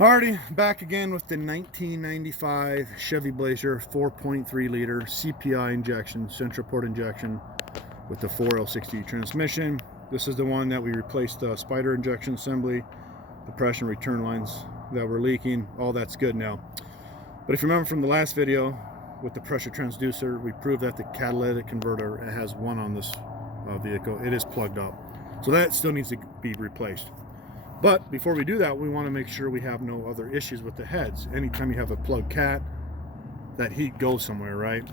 Alrighty, back again with the 1995 Chevy Blazer 4.3 liter CPI injection, central port injection with the 4L60 transmission. This is the one that we replaced the spider injection assembly, the pressure return lines that were leaking. All that's good now. But if you remember from the last video with the pressure transducer, we proved that the catalytic converter has one on this vehicle. It is plugged up. So that still needs to be replaced. But before we do that, we want to make sure we have no other issues with the heads. Anytime you have a plug cat, that heat goes somewhere, right?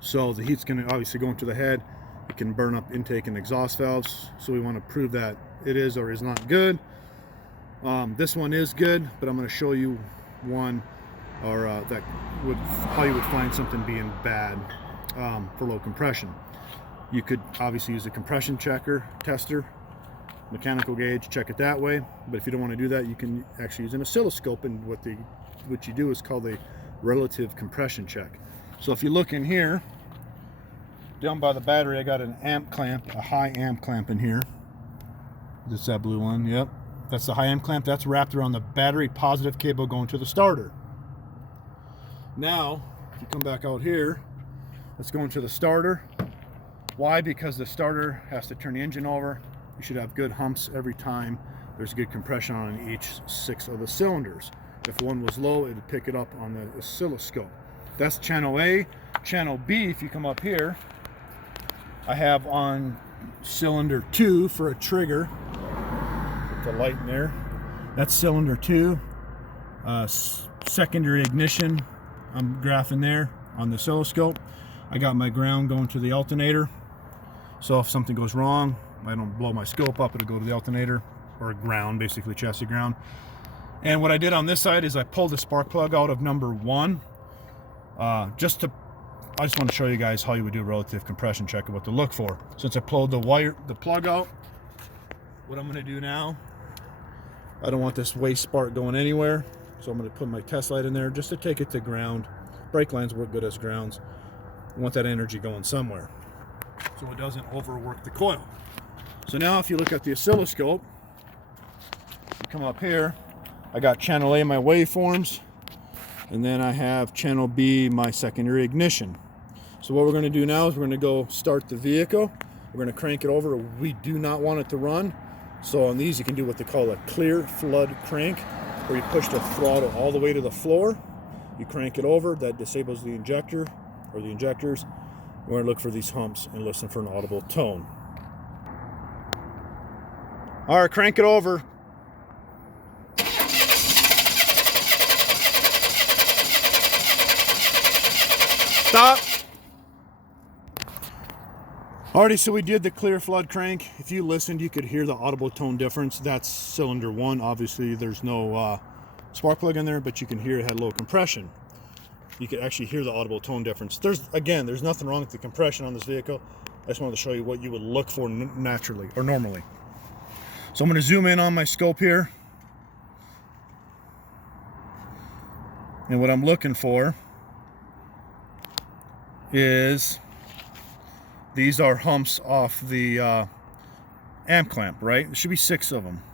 So the heat's going to obviously go into the head. It can burn up intake and exhaust valves. So we want to prove that it is or is not good. This one is good, but I'm going to show you one or how you would find something being bad for low compression. You could obviously use a compression tester, mechanical gauge, check it that way. But if you don't want to do that, you can actually use an oscilloscope, and what you do is called a relative compression check. So if you look in here, down by the battery, I got an amp clamp, a high amp clamp in here. That's that blue one, yep. That's the high amp clamp. That's wrapped around the battery positive cable going to the starter. Now, if you come back out here, let's go into the starter. Why? Because the starter has to turn the engine over. You should have good humps every time there's good compression on each 6 of the cylinders. If one was low, it would pick it up on the oscilloscope. That's channel A. Channel B, if you come up here, I have on cylinder 2 for a trigger. Put the light in there. That's cylinder 2. Secondary ignition, I'm graphing there on the oscilloscope. I got my ground going to the alternator. So if something goes wrong, I don't blow my scope up, it'll go to the alternator, or ground, basically chassis ground. And what I did on this side is I pulled the spark plug out of number 1. I just want to show you guys how you would do a relative compression check and what to look for. Since I pulled the plug out, what I'm going to do now, I don't want this waste spark going anywhere, so I'm going to put my test light in there just to take it to ground. Brake lines work good as grounds. I want that energy going somewhere, so it doesn't overwork the coil. So now if you look at the oscilloscope, you come up here, I got channel A, my waveforms, and then I have channel B, my secondary ignition. So what we're going to do now is we're going to go start the vehicle. We're going to crank it over. We do not want it to run. So on these you can do what they call a clear flood crank, where you push the throttle all the way to the floor. You crank it over, that disables the injector or the injectors. We're going to look for these humps and listen for an audible tone. All right, crank it over. Stop. Alrighty, so we did the clear flood crank. If you listened, you could hear the audible tone difference. That's cylinder 1. Obviously, there's no spark plug in there, but you can hear it had low compression. You could actually hear the audible tone difference. There's nothing wrong with the compression on this vehicle. I just wanted to show you what you would look for naturally or normally. So I'm going to zoom in on my scope here. And what I'm looking for is these are humps off the amp clamp, right? There should be 6 of them.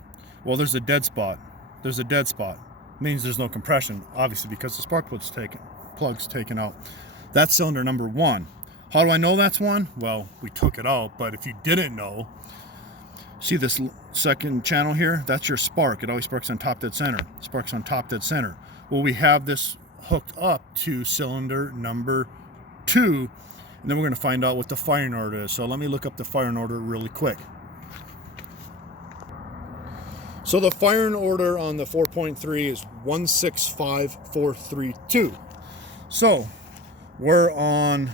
Well, there's a dead spot. There's a dead spot. It means there's no compression, obviously, because the spark plug's taken out. That's cylinder number 1. How do I know that's one? Well, we took it out, but if you didn't know, see this second channel here? That's your spark. It always sparks on top dead center. Sparks on top dead center. Well, we have this hooked up to cylinder number 2, and then we're going to find out what the firing order is. So let me look up the firing order really quick. So the firing order on the 4.3 is 165432. So we're on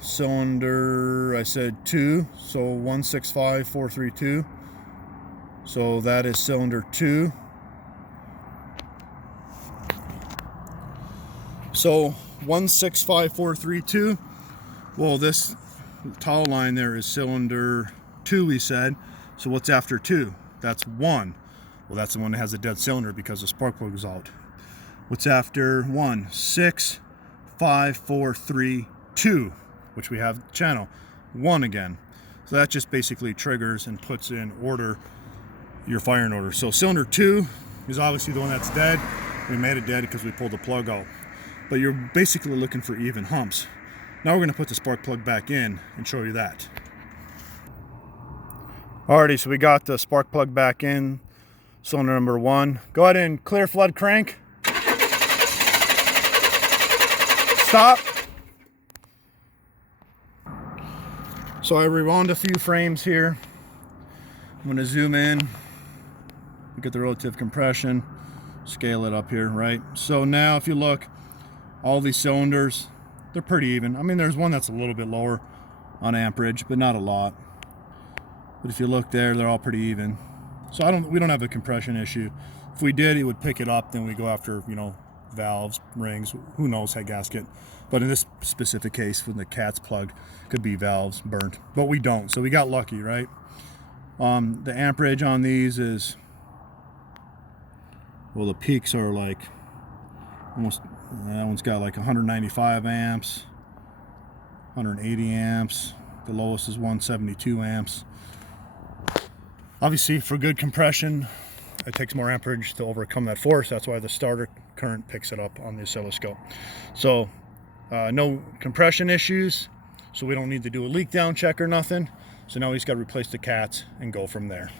cylinder, I said 2, so 165432. So that is cylinder 2. So 165432. Well, this tall line there is cylinder 2, we said. So what's after 2? That's 1. Well, that's the one that has a dead cylinder because the spark plug is out. What's after 1? 65432, which we have channel 1 again. So that just basically triggers and puts in order your firing order. So cylinder 2 is obviously the one that's dead. We made it dead because we pulled the plug out. But you're basically looking for even humps. Now we're going to put the spark plug back in and show you that. Alrighty, so we got the spark plug back in, cylinder number 1. Go ahead and clear flood crank. Stop. So I rewound a few frames here. I'm going to zoom in, look at the relative compression, scale it up here, right? So now if you look, all these cylinders, they're pretty even. I mean, there's one that's a little bit lower on amperage, but not a lot. But if you look there, they're all pretty even. So we don't have a compression issue. If we did, it would pick it up, then we go after, you know, valves, rings, who knows, head gasket. But in this specific case, when the cat's plugged, could be valves burnt, but we don't, so we got lucky, right? The amperage on these is, well, the peaks are like almost, that one's got like 195 amps, 180 amps, the lowest is 172 amps. Obviously, for good compression, it takes more amperage to overcome that force. That's why the starter current picks it up on the oscilloscope. So no compression issues, so we don't need to do a leak down check or nothing. So now we just got to replace the cats and go from there.